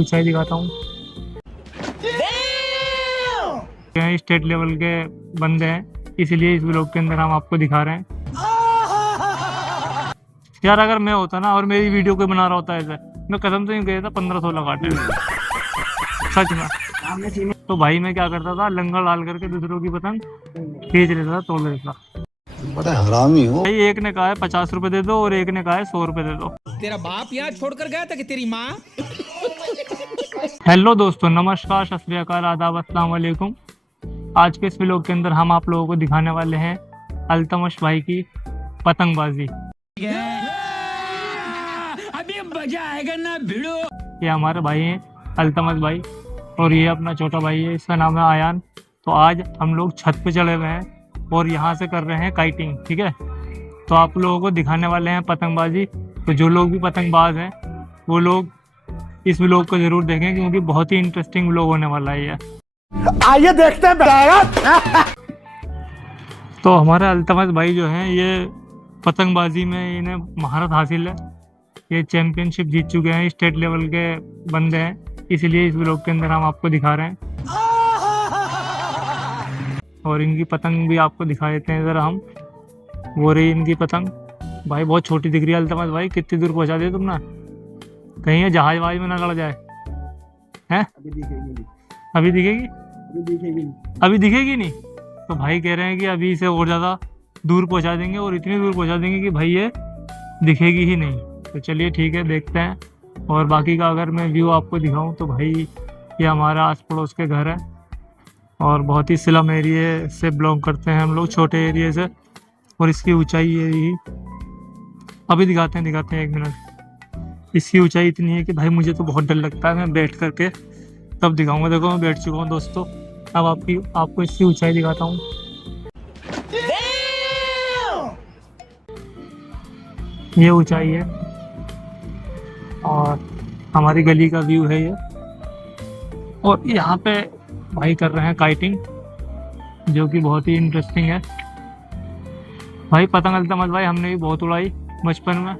ऊंचाई दिखाता हूँ। स्टेट लेवल के बंदे हैं, इसलिए इस ब्लॉग के अंदर हम आपको दिखा रहे हैं। यार अगर मैं होता ना और मेरी वीडियो कोई बना रहा होता ऐसे, मैं कसम से यूं गया था 15-16 काटे सच में। तो भाई मैं क्या करता था, लंगर डाल करके दूसरों की पतंग खींच लेता था, तोड़ लेता था। बड़ा हरामी हो भाई एक ने कहा है 50 रुपए दे दो और एक ने कहा है 100 रुपए दे दो। तेरा बाप यहाँ छोड़कर गया था कि तेरी माँ? हेलो दोस्तों, नमस्कार, सत श्री अकाल, आदाब, अस्सलाम वालेकुम। आज के इस व्लॉग के अंदर हम आप लोगों को दिखाने वाले हैं अल्तमश भाई की पतंगबाजी। अभी मजा आएगा ना भिड़ो। ये हमारे भाई हैं अल्तमश भाई और ये अपना छोटा भाई है, इसका नाम है आयान। तो आज हम लोग छत पे चढ़े हुए हैं और यहाँ से कर रहे हैं काइटिंग, ठीक है। तो आप लोगों को दिखाने वाले हैं पतंगबाजी। तो जो लोग भी पतंगबाज हैं वो लोग इस व्लॉग को जरूर देखें, क्योंकि बहुत ही इंटरेस्टिंग व्लॉग होने वाला है ये। आइए देखते हैं। तो हमारे अल्तमश भाई जो हैं ये पतंगबाजी में इन्हें महारत हासिल है, ये चैंपियनशिप जीत चुके हैं, स्टेट लेवल के बंदे हैं, इसलिए इस व्लॉग के अंदर हम आपको दिखा रहे हैं। और इनकी पतंग भी आपको दिखा देते हैं ज़रा हम। वो रही इनकी पतंग। भाई बहुत छोटी दिख रही है अल्तमश भाई, कितनी दूर पहुंचा दिया तुमने? कहीं ये जहाज वहाज में ना लड़ जाए हैं? अभी दिखेगी? अभी दिखेगी नहीं। तो भाई कह रहे हैं कि अभी इसे और ज़्यादा दूर पहुंचा देंगे और इतनी दूर पहुंचा देंगे कि भाई ये दिखेगी ही नहीं। तो चलिए ठीक है, देखते हैं। और बाकी का अगर मैं व्यू आपको दिखाऊं तो भाई ये हमारा आस पड़ोस के घर है और बहुत ही स्लम एरिया से बिलोंग करते हैं हम लोग, छोटे एरिया से। और इसकी ऊंचाई यही, अभी दिखाते हैं 1 मिनट। इसकी ऊंचाई इतनी है कि भाई मुझे तो बहुत डर लगता है, मैं बैठ करके तब दिखाऊंगा। देखो मैं बैठ चुका हूँ दोस्तों, अब आपको इसकी ऊंचाई दिखाता हूँ। ये ऊंचाई है और हमारी गली का व्यू है ये। और यहाँ पे भाई कर रहे हैं काइटिंग, जो कि बहुत ही इंटरेस्टिंग है। भाई पतंग अल्तमश भाई हमने भी बहुत उड़ाई बचपन में।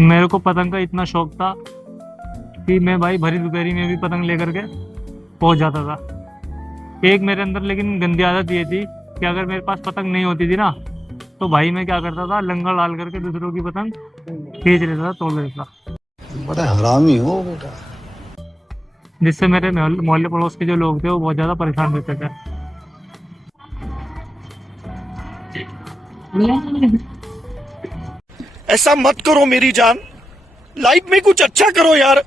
मेरे को पतंग का इतना शौक था कि मैं भाई भरी दोपहरी में भी पतंग लेकर के पहुंच जाता था। एक मेरे अंदर लेकिन गंदी आदत ये थी कि अगर मेरे पास पतंग नहीं होती थी ना, तो भाई मैं क्या करता था, लंगर डाल करके दूसरों की पतंग खींच लेता था, तोड़ लेता था। बड़ा हरामी हो बेटा। जिससे मेरे मोहल्ले पड़ोस के जो लोग थे वो बहुत ज्यादा परेशान रहते थे। ऐसा मत करो मेरी जान, लाइफ में कुछ अच्छा करो यार।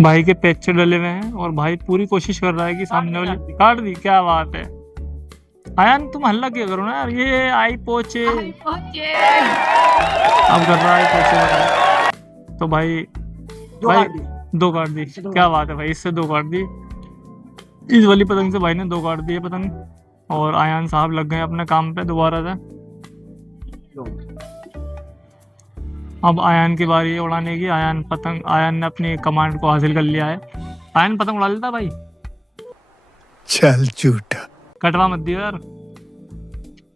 भाई के पैचे डले हुए हैं और भाई पूरी कोशिश कर रहा है कि सामने वाली काट दी। क्या बात है आयान, तुम हल्ला क्यों करो ना यार। ये आई पोचे अब कर रहा है पोचे। तो भाई दो काट दी। क्या बात है भाई, इससे 2 काट दी। इस वाली पतंग से भाई ने 2 काट दिए पतंग। और आयान साहब लग गए अपने काम पे दोबारा से। अब आयान की बारी है उड़ाने की। आयान ने अपनी कमांड को हासिल कर लिया है। आयान पतंग उड़ा लेता भाई। चल झूठा, कटवा मत दियो यार,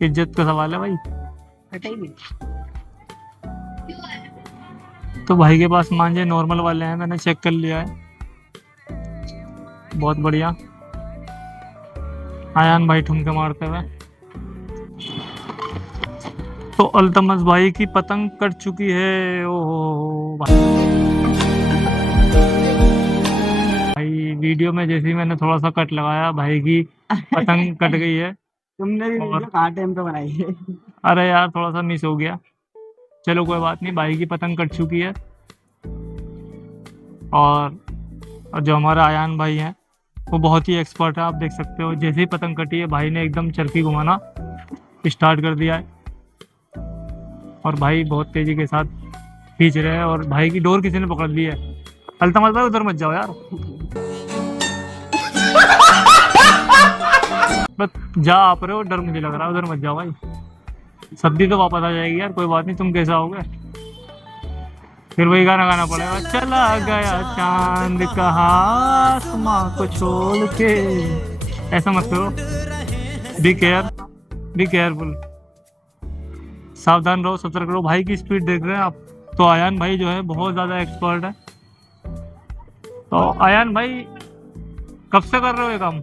इज्जत का सवाल है भाई। तो भाई के पास मांझे नॉर्मल वाले हैं, मैंने चेक कर लिया है, बहुत बढ़िया। आयान भाई ठुमके मारते हुए। तो अल्तमश भाई की पतंग कट चुकी है। ओहो भाई, वीडियो में जैसे ही मैंने थोड़ा सा कट लगाया, भाई की पतंग कट गई है। तुमने भी वीडियो कहाँ टाइम पे बनाई है? अरे यार थोड़ा सा मिस हो गया, चलो कोई बात नहीं। भाई की पतंग कट चुकी है। और जो हमारा आयान भाई हैं वो बहुत ही एक्सपर्ट है, आप देख सकते हो। जैसे ही पतंग कटी है भाई ने एकदम चरखी घुमाना स्टार्ट कर दिया है और भाई बहुत तेजी के साथ खींच रहे हैं। और भाई की डोर किसी ने पकड़ ली है। अल्तमश भाई उधर मत जाओ यार, बस जा आप रहे हो, डर मुझे लग रहा है, उधर मत जाओ भाई। सर्दी तो वापस आ जाएगी यार, कोई बात नहीं। तुम कैसा होगे फिर वही गाना गाना पड़ेगा, चला गया चांद कहाँ आसमां को छोड़ के। ऐसा मत करो, बी केयरफुल, सावधान रहो, सतर्क रहो। भाई की स्पीड देख रहे हैं आप, तो आयान भाई जो है बहुत ज़्यादा एक्सपर्ट है। तो आयान भाई कब से कर रहे हो ये काम?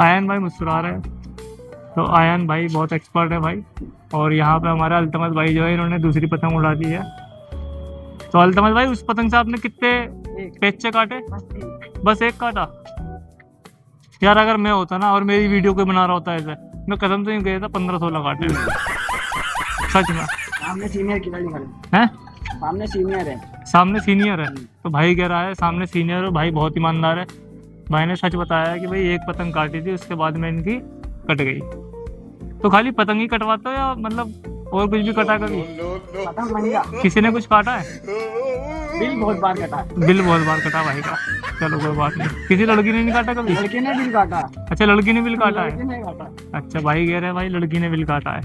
आयान भाई मुस्कुरा रहे हैं। तो आयान भाई बहुत एक्सपर्ट है भाई। और यहाँ पे हमारा अल्तमत भाई जो है इन्होंने दूसरी पतंग उड़ा दी है। तो अल्तमत भाई उस पतंग से आपने कितने पेच्चे काटे? बस एक काटा? यार अगर मैं होता ना और मेरी वीडियो कोई बना रहा होता ऐसे, मैं कसम से यूँ गया था 15-16 काटे सच में। सामने सीनियर खिलाड़ी खड़े हैं? सामने सीनियर है। सामने सीनियर है तो भाई कह रहा है सामने सीनियर है, भाई बहुत ईमानदार है। भाई ने सच बताया कि भाई एक पतंग काटी थी उसके बाद में इनकी कट गई। तो खाली पतंग ही कटवाते हो या मतलब और कुछ भी कटा कभी? पतंग महंगा, किसी ने कुछ काटा है? बिल बहुत बार कटा है। बिल बहुत बार कटा भाई का। चलो कोई बात नहीं। किसी लड़की ने नहीं काटा कभी? लड़के ने बिल काटा। अच्छा लड़की ने बिल काटा लड़के है। ने काटा। अच्छा भाई कह रहे हैं भाई लड़की ने बिल काटा है।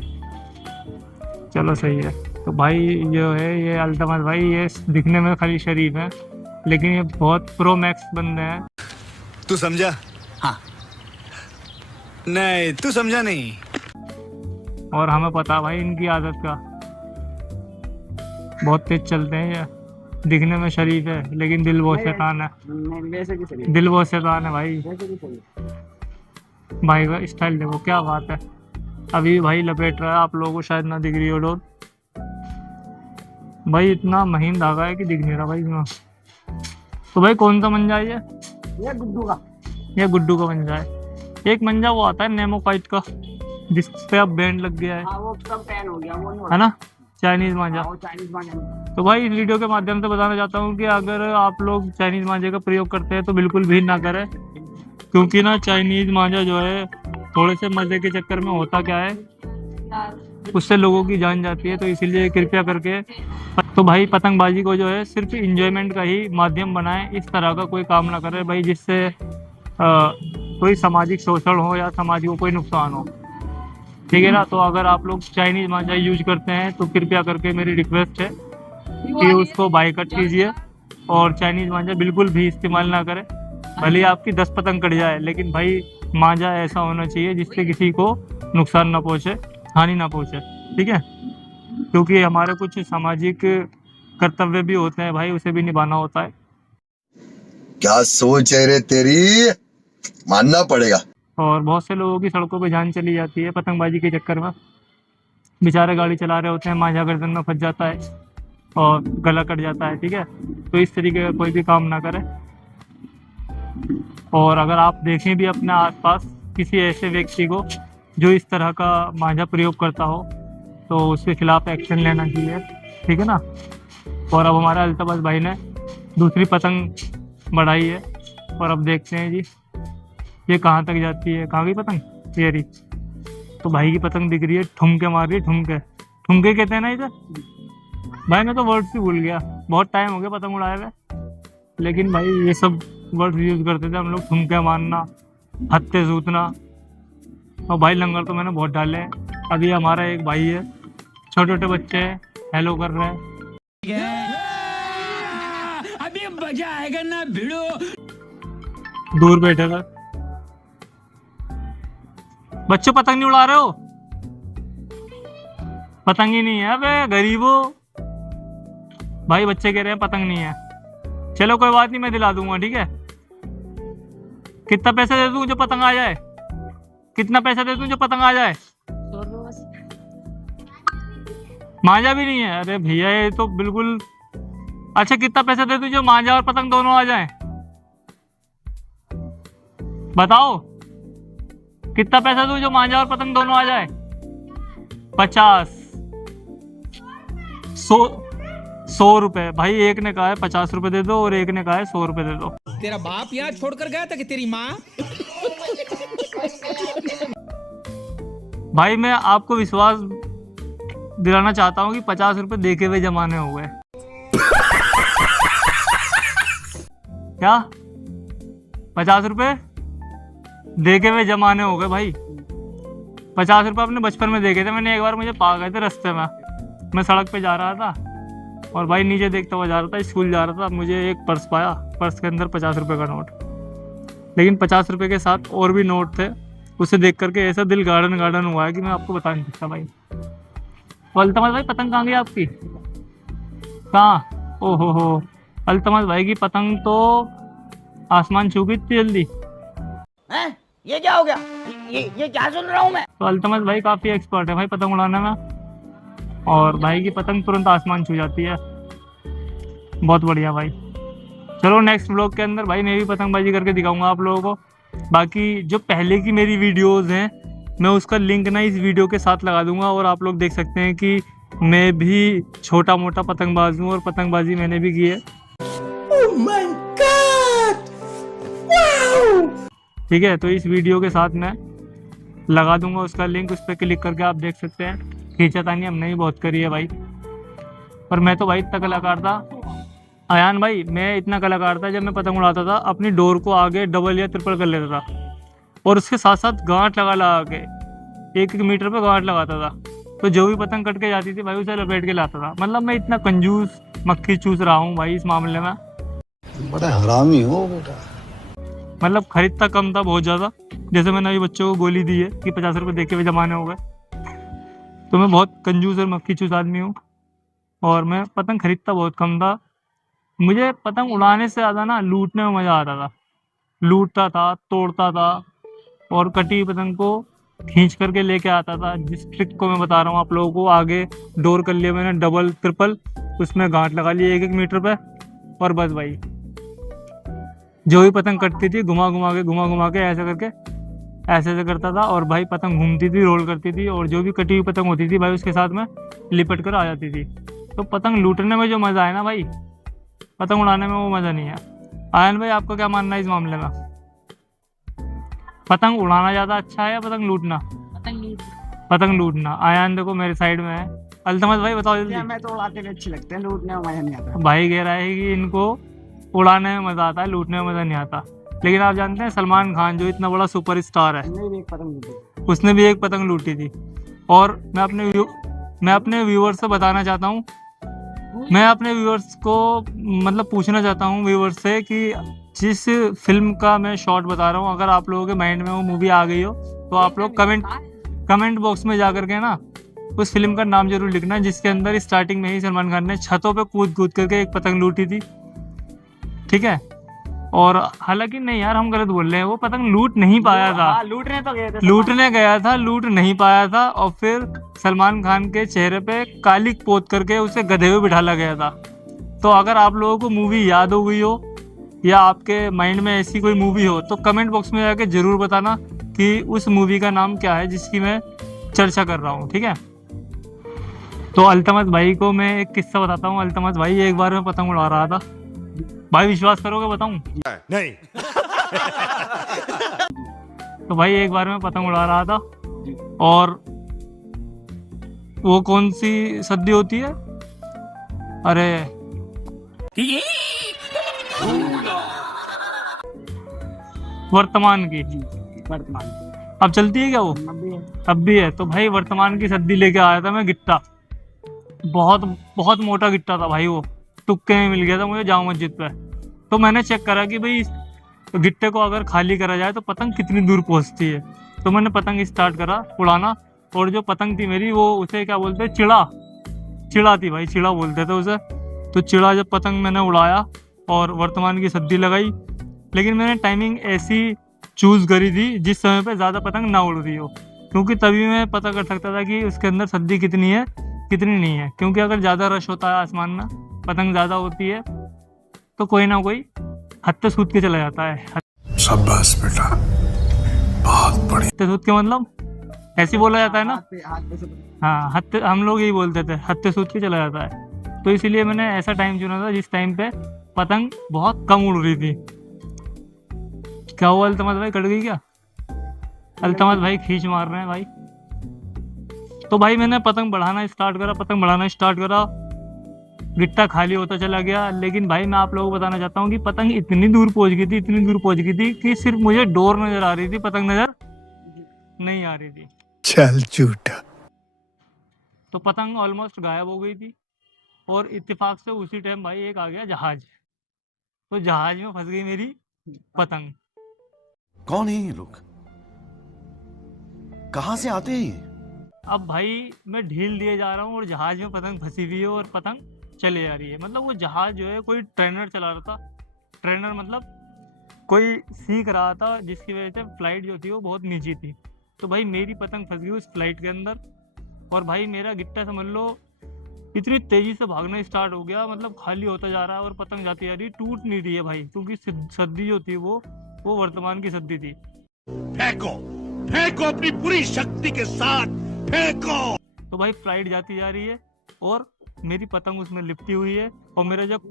चलो सही है। तो भाई जो है ये अल्तमत भाई ये दिखने में खाली शरीफ है लेकिन ये बहुत प्रो मैक्स बंदे हैं। तू समझा? हाँ। नहीं तू समझा नहीं। और हमें पता भाई इनकी आदत का, बहुत तेज चलते हैं ये। दिखने में शरीफ है लेकिन दिल बहुत शैतान है। नहीं, वैसे भी सही, दिल बहुत शैतान है भाई। वैसे भी सही। भाई का स्टाइल देखो क्या बात है। अभी भाई लपेट रहा है, आप लोगों को शायद ना दिख रही हो लोग। भाई इतना महीन धागा है कि दिख नहीं रहा भाई इसमें। तो भाई कौन सा मंजा है ये गुड्डू का। ये गुड्डू का मंजा है। एक मंजा वो आता है नेमोकाइट का जिस पे अब बैंड लग गया है। हाँ वो सब पैन हो गया, वो नहीं है ना, चाइनीज मांझा। वो चाइनीज मांझा। तो भाई इस वीडियो के माध्यम से बताना चाहता हूँ कि अगर आप लोग चाइनीज मांझे का प्रयोग करते हैं तो बिल्कुल भी ना करें, क्योंकि ना चाइनीज मांझा जो है थोड़े से मजे के चक्कर में होता क्या है उससे लोगों की जान जाती है। तो इसीलिए कृपया करके तो भाई पतंगबाजी को जो है सिर्फ इंजॉयमेंट का ही माध्यम बनाएं, इस तरह का कोई काम ना करें भाई जिससे कोई सामाजिक शोषण हो या समाज को कोई नुकसान हो। ठीक है ना। तो अगर आप लोग चाइनीज मांझा यूज करते हैं तो कृपया करके मेरी रिक्वेस्ट है कि उसको बाइकआउट कीजिए और चाइनीज मांझा बिल्कुल भी इस्तेमाल ना करें। भले ही आपकी 10 पतंग कट जाए लेकिन भाई मांझा ऐसा होना चाहिए जिससे किसी को नुकसान ना पहुंचे, हानि ना पहुंचे। ठीक है, क्योंकि हमारे कुछ सामाजिक कर्तव्य भी होते हैं भाई, उसे भी निभाना होता है। क्या सोच है रे तेरी, मानना पड़ेगा। और बहुत से लोगों की सड़कों पे जान चली जाती है पतंगबाजी के चक्कर में। बेचारे गाड़ी चला रहे होते हैं, मांझा गर्दन में फंस जाता है और गला कट जाता है। ठीक है, तो इस तरीके का कोई भी काम ना करें। और अगर आप देखें भी अपने आसपास किसी ऐसे व्यक्ति को जो इस तरह का मांझा प्रयोग करता हो तो उसके खिलाफ एक्शन लेना चाहिए। ठीक है ना। और अब हमारा अल्तमत भाई ने दूसरी पतंग बढ़ाई है और अब देखते हैं जी ये कहाँ तक जाती है। कहाँ गई पतंग? ये रही। तो भाई की पतंग दिख रही है, ठुमके मार रही है। ठुमके ठुमके कहते हैं ना इधर। भाई मैं तो वर्ड्स भी भूल गया, बहुत टाइम हो गया पतंग उड़ाए हुए। लेकिन भाई ये सब वर्ड्स यूज करते थे हम लोग, ठुमके मारना, हत्ते सूतना। और भाई लंगर तो मैंने बहुत डाले हैं। अभी हमारा एक भाई है, छोटे छोटे बच्चे हैं, हेलो कर रहे हैं। अभी मजा आएगा ना भिड़ो। दूर बैठे थे बच्चों, पतंग नहीं उड़ा रहे हो? पतंग ही नहीं है अबे गरीबो। भाई बच्चे कह रहे हैं पतंग नहीं है। चलो कोई बात नहीं, मैं दिला दूंगा। ठीक है, कितना पैसा दे दूं जो पतंग आ जाए? कितना पैसा दे दूं जो पतंग आ जाए? मांझा भी नहीं है? अरे भैया ये तो बिल्कुल। अच्छा कितना पैसा दे दूं जो मांझा और पतंग दोनों आ जाए? बताओ कितना पैसा दूं जो मांझा और पतंग दोनों आ जाए? 50, 100 रुपए। भाई एक ने कहा है 50 रुपए दे दो और एक ने कहा है 100 रुपए दे दो। तेरा बाप यहाँ छोड़कर गया था कि तेरी माँ? भाई मैं आपको विश्वास दिलाना चाहता हूँ कि 50 रुपए देखे हुए जमाने हो गए। क्या 50 रुपए देखे हुए जमाने हो गए भाई? 50 रुपए अपने बचपन में देखे थे मैंने। एक बार मुझे पा गए थे रास्ते में, मैं सड़क पे जा रहा था और भाई नीचे देखता हुआ जा रहा था, स्कूल जा रहा था। मुझे एक पर्स पाया, पर्स के अंदर 50 रुपए का नोट। लेकिन 50 रुपए के साथ और भी नोट थे। उसे देख करके ऐसा दिल गार्डन गार्डन हुआ है कि मैं आपको बता नहीं सकता भाई। तो अल्तमश भाई पतंग कहाँ गई आपकी? कहाँ? ओ हो, अल्तमश भाई की पतंग तो आसमान छू गई इतनी जल्दी। हैं? ये क्या हो गया? ये क्या सुन रहा हूँ मैं? तो अल्तमश भाई काफी एक्सपर्ट है भाई पतंग उड़ाने में, और भाई की पतंग तुरंत आसमान छू जाती है। बहुत बढ़िया भाई। चलो नेक्स्ट ब्लॉग के अंदर भाई मैं भी पतंगबाजी करके दिखाऊंगा आप लोगों को। बाकी जो पहले की मेरी वीडियोस हैं मैं उसका लिंक ना इस वीडियो के साथ लगा दूंगा, और आप लोग देख सकते हैं कि मैं भी छोटा मोटा पतंगबाज हूँ और पतंगबाजी मैंने भी की है। ठीक है, तो इस वीडियो के साथ मैं लगा दूंगा उसका लिंक, उस पर क्लिक करके आप देख सकते हैं। खींचातानी हमने ही बहुत करी है भाई, पर मैं तो भाई इतना कलाकार था आयान भाई, मैं इतना कलाकार था जब मैं पतंग उड़ाता था अपनी डोर को आगे डबल या ट्रिपल कर लेता था, और उसके साथ साथ गांठ लगा के 1-1 मीटर पे गांठ लगाता था। तो जो भी पतंग कट के जाती थी भाई उसे लपेट के लाता था। मतलब मैं इतना कंजूस मक्खी चूस रहा हूँ भाई इस मामले में। बड़ा हरामी हो बेटा। मतलब खरीदता कम था बहुत ज़्यादा। जैसे मैंने अभी बच्चों को गोली दी है कि 50 रुपये देखे हुए जमाने हो गए, तो मैं बहुत कंजूस और मक्खी चूस आदमी हूँ, और मैं पतंग खरीदता बहुत कम था। मुझे पतंग उड़ाने से ज़्यादा ना लूटने में मज़ा आता था। लूटता था, तोड़ता था, और कटी हुई पतंग को खींच करके लेके आता था। जिस ट्रिक को मैं बता रहा हूँ आप लोगों को, आगे डोर कर लिया मैंने डबल ट्रिपल, उसमें गांठ लगा लिए 1-1 मीटर पे, और बस भाई जो भी पतंग कटती थी घुमा घुमा के ऐसे करता था, और भाई पतंग घूमती थी, रोल करती थी, और जो भी कटी हुई पतंग होती थी भाई उसके साथ में लिपट कर आ जाती थी। तो पतंग लूटने में जो मज़ा है ना भाई, पतंग उड़ाने में वो मज़ा नहीं है। आयन भाई आपका क्या मानना है इस मामले में? पतंग उड़ाना ज़्यादा अच्छा है या पतंग लूटना? पतंग लूटना। आयन देखो मेरे साइड में है। अल्तमश भाई बताओ जल्दी। मैं तो उड़ाते हुए अच्छे लगते हैं, लूटने में मजा नहीं आता। भाई कह रहा है कि इनको उड़ाने में मज़ा आता है, लूटने में मज़ा नहीं आता। लेकिन आप जानते हैं सलमान खान जो इतना बड़ा सुपर स्टार है, नहीं, एक पतंग लूटी। उसने भी एक पतंग लूटी थी। और मैं अपने व्यूवर्स से बताना चाहता हूँ, मैं अपने व्यूवर्स को मतलब पूछना चाहता हूँ व्यूवर्स से कि जिस फिल्म का मैं शॉर्ट बता रहा हूँ, अगर आप लोगों के माइंड में वो मूवी आ गई हो तो आप लोग कमेंट बॉक्स में जा करके ना उस फिल्म का नाम जरूर लिखना, जिसके अंदर स्टार्टिंग में ही सलमान खान ने छतों पे कूद करके एक पतंग लूटी थी। ठीक है, और हालांकि नहीं यार हम गलत बोल रहे हैं, वो पतंग लूट नहीं पाया था, लूटने तो गए थे, लूटने गया था, लूट नहीं पाया था, और फिर सलमान खान के चेहरे पे कालिक पोत करके उसे गधे पे बिठाला गया था। तो अगर आप लोगों को मूवी याद हो गई हो या आपके माइंड में ऐसी कोई मूवी हो तो कमेंट बॉक्स में जाके जरूर बताना कि उस मूवी का नाम क्या है जिसकी मैं चर्चा कर रहा हूँ। ठीक है, तो अल्तमश भाई को मैं एक किस्सा बताता हूँ। अल्तमश भाई एक बार मैं पतंग उड़ा रहा था, भाई विश्वास करोगे बताऊं? नहीं। तो भाई एक बार मैं पतंग उड़ा रहा था, और वो कौन सी सद्दी होती है, अरे वर्तमान की, वर्तमान अब चलती है क्या वो? अब भी है। तो भाई वर्तमान की सद्दी लेके आया था मैं, गिट्टा, बहुत मोटा गिट्टा था भाई, वो तुक्के में मिल गया था मुझे जामा मस्जिद पे। तो मैंने चेक करा कि भाई इस गिट्टे को अगर खाली करा जाए तो पतंग कितनी दूर पहुंचती है। तो मैंने पतंग स्टार्ट करा उड़ाना, और जो पतंग थी मेरी वो उसे क्या बोलते हैं, चिड़ा थी भाई, चिड़ा बोलते थे उसे। तो चिड़ा जब पतंग मैंने उड़ाया और वर्तमान की सद्दी लगाई, लेकिन मैंने टाइमिंग ऐसी चूज़ करी थी जिस समय पे ज़्यादा पतंग ना उड़ रही हो, क्योंकि तभी मैं पता कर सकता था कि उसके अंदर सद्दी कितनी है कितनी नहीं है। क्योंकि अगर ज़्यादा रश होता है आसमान में, पतंग ज़्यादा होती है, तो कोई ना कोई हत्ते सूद के चला जाता है। शाबाश बेटा, बहुत बढ़िया। हत्ते सूद के मतलब ऐसे बोला जाता है ना, हाथ पे से हाँ हत्ते, हम लोग यही बोलते थे, हत्ते सूद के चला जाता है। तो इसीलिए मैंने ऐसा टाइम चुना था जिस टाइम पे पतंग बहुत कम उड़ रही थी। क्या हुआ अल्तमश भाई, कट गई क्या? अल्तमश भाई खींच मार रहे हैं भाई। तो भाई मैंने पतंग बढ़ाना स्टार्ट करा, गिट्टा खाली होता चला गया। लेकिन भाई मैं आप लोगों को बताना चाहता हूँ कि पतंग इतनी दूर पहुंच गई थी कि सिर्फ मुझे डोर नजर आ रही थी, पतंग नजर नहीं आ रही थी। चल झूठा। तो पतंग ऑलमोस्ट गायब हो गई थी, और इत्तेफाक से उसी टाइम भाई एक आ गया जहाज। तो जहाज में फंस गई मेरी पतंग। कौन है ये लोग? कहां से आते हैं ये? अब भाई मैं ढील दिए जा रहा हूँ और जहाज में पतंग फंसी हुई है और पतंग चले जा रही है। मतलब वो जहाज जो है कोई ट्रेनर चला रहा था, ट्रेनर मतलब कोई सीख रहा था, जिसकी वजह से फ्लाइट जो थी वो बहुत नीची थी। तो भाई मेरी पतंग फंस गई उस फ्लाइट के अंदर, और भाई मेरा गिट्टा समझ लो इतनी तेजी से भागना स्टार्ट हो गया, मतलब खाली होता जा रहा है और पतंग जाती जा रही है, टूट नहीं रही है भाई, क्योंकि सद्दी जो थी वो वर्तमान की सद्दी थी। फेंको फेंको अपनी पूरी शक्ति के साथ फेंको। तो भाई फ्लाइट जाती जा रही है और मेरी पतंग उसमें लिपटी हुई है, और मेरा जब,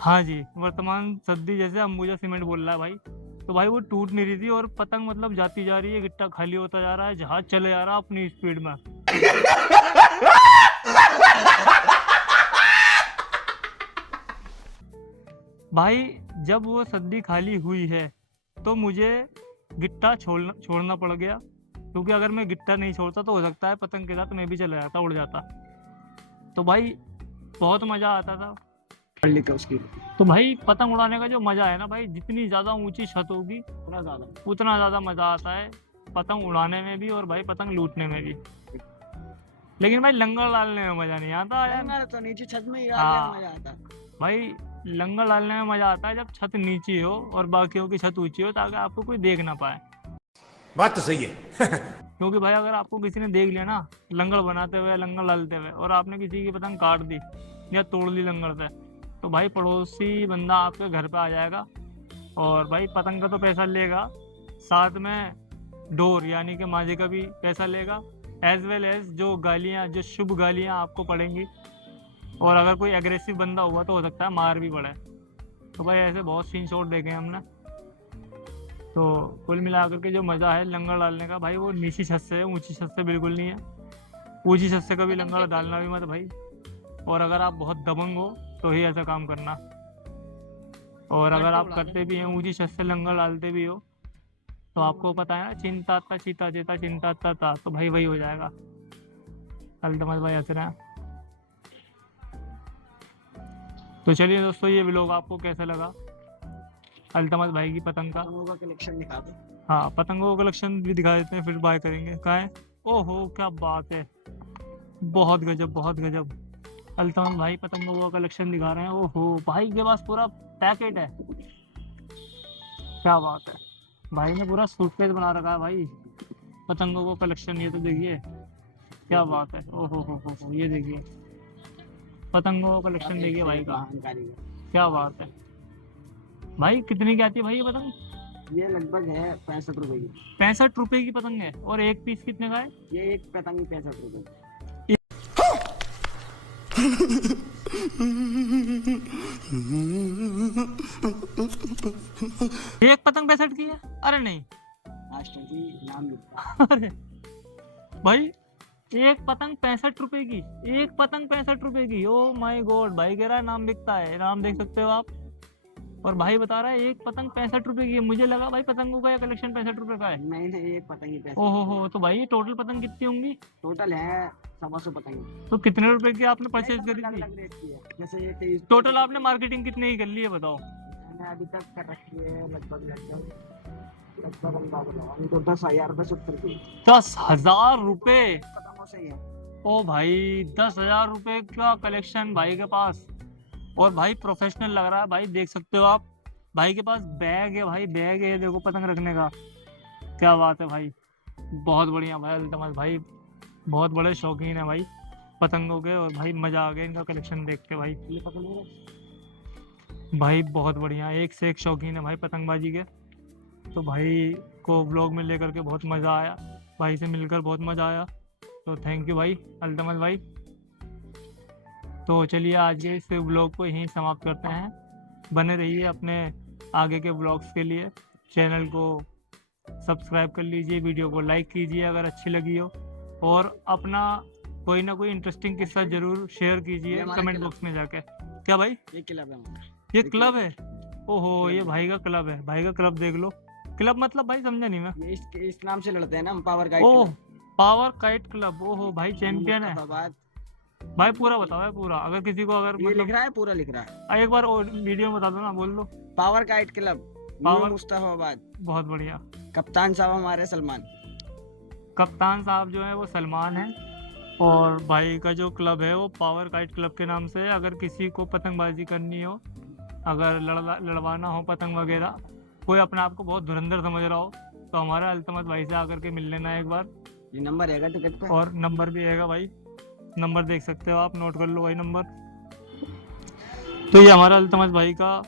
हाँ जी, वर्तमान सद्दी जैसे अंबुजा सीमेंट बोल रहा है भाई। तो भाई वो टूट नहीं रही थी और पतंग मतलब जाती जा रही है, गिट्टा खाली होता जा रहा है, जहाज चले जा रहा है अपनी स्पीड में। भाई जब वो सद्दी खाली हुई है तो मुझे गिट्टा छोड़ना पड़ गया, क्योंकि अगर मैं गिट्टा नहीं छोड़ता तो हो सकता है पतंग के साथ मैं भी चला जाता, उड़ जाता। तो भाई बहुत मजा आता था। उसकी तो भाई पतंग उड़ाने का जो मजा है ना भाई, जितनी ज्यादा ऊंची छत होगी उतना ज्यादा मजा आता है पतंग उड़ाने में भी और भाई पतंग लूटने में भी। लेकिन भाई लंगर डालने में मजा नहीं आता यार। तो नीचे छत में ही हाँ। मजा आता। भाई लंगर डालने में मजा आता है जब छत नीची हो और बाकियों की छत ऊंची हो, ताकि आपको कोई देख ना पाए। बात तो सही है। क्योंकि भाई अगर आपको किसी ने देख लिया ना लंगर बनाते हुए, लंगर डालते हुए, और आपने किसी की पतंग काट दी या तोड़ ली लंगर से, तो भाई पड़ोसी बंदा आपके घर पे आ जाएगा और भाई पतंग का तो पैसा लेगा, साथ में डोर यानी कि माजे का भी पैसा लेगा, एज वेल एज जो गालियाँ, जो शुभ गालियाँ आपको पड़ेंगी। और अगर कोई एग्रेसिव बंदा हुआ तो हो सकता है मार भी पड़े। तो भाई ऐसे बहुत सीन शॉट देखे हैं हमने। तो कुल मिलाकर के जो मज़ा है लंगर डालने का भाई, वो नीची छत से है, ऊंची छत से बिल्कुल नहीं है। ऊंची छत से कभी लंगर डालना भी मत भाई, और अगर आप बहुत दबंग हो तो ही ऐसा काम करना। और अगर आप करते भी हैं ऊंची छत से लंगर डालते भी हो, तो आपको पता है ना चिंता चीता चेता चिंता ता, तो भाई वही हो जाएगा। अल्तमस भाई हंस रहे हैं। तो चलिए दोस्तों, ये व्लॉग आपको कैसा लगा अल्तमस भाई की पतंग का? कलेक्शन दिखा दो। हाँ, पतंगों का कलेक्शन भी दिखा देते हैं, फिर बाय करेंगे। कहाँ है? ओहो क्या बात है, बहुत गजब बहुत गजब। अल्तमस भाई पतंगों का कलेक्शन दिखा रहे हैं। ओहो भाई के पास पूरा पैकेट है, क्या बात है। भाई ने पूरा सूटकेस बना रखा है भाई पतंगों को कलेक्शन। ये तो देखिए क्या बात है। ओहो हो, ये देखिए पतंगों का कलेक्शन देखिए भाई का, क्या बात है। भाई कितने की आती है भाई ये पतंग? ये लगभग है 65 रुपए की। 65 रुपए की पतंग है, और एक पीस कितने का है? ये एक पतंग 65 रुपए। एक पतंग 65 की है? अरे नहीं, नाम लिखा। अरे भाई एक पतंग 65 रुपए की, एक पतंग 65 रुपए की। ओ माय गॉड, भाई कह रहा है नाम बिकता है, नाम देख सकते हो आप। और भाई बता रहा है एक पतंग 65 रुपए की है। मुझे लगा भाई पतंगों का कलेक्शन 65 रुपए का है। नहीं, एक पतंग ही 65। ओहो हो, तो भाई टोटल पतंग कितनी होंगी? टोटल है 125 पतंग। तो कितने रुपए की आपने परचेज करी थी? अलग रेट की है। जैसे ये 23 टोटल आपने मार्केटिंग कितने की कर ली है बताओ? मैंने अभी तक कर रखी है लगभग 10,000 रुपए से ऊपर की। 10,000 रुपए? पतंगों से ही है। ओ भाई 10,000 रुपए का कलेक्शन भाई के पास, और भाई प्रोफेशनल लग रहा है भाई, देख सकते हो आप। भाई के पास बैग है भाई, बैग है देखो पतंग रखने का, क्या बात है भाई, बहुत बढ़िया भाई। अल्तमस भाई बहुत बड़े शौकीन है भाई पतंगों के, और भाई मजा आ गया इनका कलेक्शन देख के भाई। ये पतंग भाई बहुत बढ़िया, एक से एक शौकीन है भाई पतंगबाजी के। तो भाई को व्लॉग में लेकर के बहुत मज़ा आया, भाई से मिलकर बहुत मज़ा आया। तो थैंक यू भाई अल्तमस भाई। तो चलिए आज के इस व्लॉग को यहीं समाप्त करते हैं। बने रहिए अपने आगे के व्लॉग्स के लिए, चैनल को सब्सक्राइब कर लीजिए, वीडियो को लाइक कीजिए अगर अच्छी लगी हो, और अपना कोई ना कोई इंटरेस्टिंग किस्सा जरूर शेयर कीजिए कमेंट बॉक्स में जाके। क्या भाई? ये क्लब है हमारा। ये क्लब है? ओहो, ये भाई का क्लब है, भाई का क्लब देख लो। क्लब मतलब भाई समझा नहीं मैं। ये इस नाम से लड़ते हैं ना हम, पावर गाइड। ओह पावर काइट क्लब, ओहो भाई चैंपियन है भाई। पूरा बताओ है पूरा, अगर किसी को अगर ये लिख रहा है, पूरा लिख रहा है। एक बार और वीडियो में बता दो ना, बोल दो। Power guide club, power Mustafabad. बहुत बढ़िया। कप्तान साहब हमारे सलमान। कप्तान साहब जो है वो सलमान है, और भाई का जो क्लब है वो पावर काइट क्लब के नाम से है। अगर किसी को पतंगबाजी करनी हो, अगर लड़वाना हो पतंग वगैरह, कोई अपने आप को बहुत धुरंधर समझ रहा हो, तो हमारा अल्तमत भाई से आकर के मिल लेना एक बार। ये नंबर है टिकट पे, और नंबर भी है भाई, नंबर देख सकते हो आप, नोट कर लो भाई नंबर। तो ये हमारा अल्तमत भाई का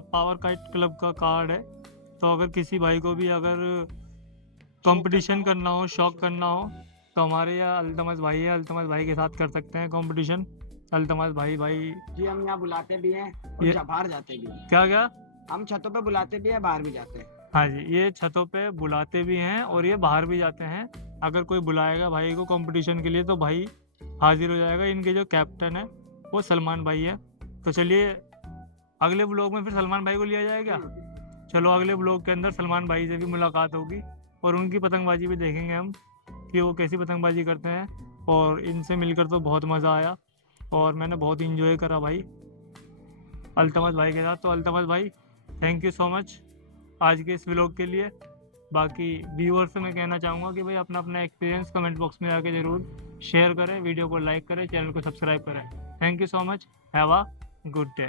पावर काइट क्लब का कार्ड है। तो अगर किसी भाई को भी अगर कंपटीशन करना हो, शौक करना हो, तो हमारे यहाँ अल्तमत भाई है, अल्तमत भाई के साथ कर सकते हैं कंपटीशन। अल्तमत भाई जी हम यहाँ बुलाते भी हैं और ये- बाहर जाते भी हैं। क्या हम छतों पे बुलाते भी हैं, बाहर भी जाते हैं। हाँ जी, ये छतों पे बुलाते भी हैं और ये बाहर भी जाते हैं। अगर कोई बुलाएगा भाई को कंपटीशन के लिए तो भाई हाजिर हो जाएगा। इनके जो कैप्टन है वो सलमान भाई है। तो चलिए अगले ब्लॉग में फिर सलमान भाई को लिया जाएगा। चलो अगले ब्लॉग के अंदर सलमान भाई से भी मुलाकात होगी और उनकी पतंगबाजी भी देखेंगे हम कि वो कैसी पतंगबाजी करते हैं। और इनसे मिलकर तो बहुत मज़ा आया और मैंने बहुत इंजॉय करा भाई अल्तमत भाई के साथ। तो अल्तमत भाई थैंक यू सो मच आज के इस व्लॉग के लिए। बाकी व्यूअर्स से मैं कहना चाहूँगा कि भाई अपना अपना एक्सपीरियंस कमेंट बॉक्स में आके ज़रूर शेयर करें, वीडियो को लाइक करें, चैनल को सब्सक्राइब करें। Thank you so much, have a good day.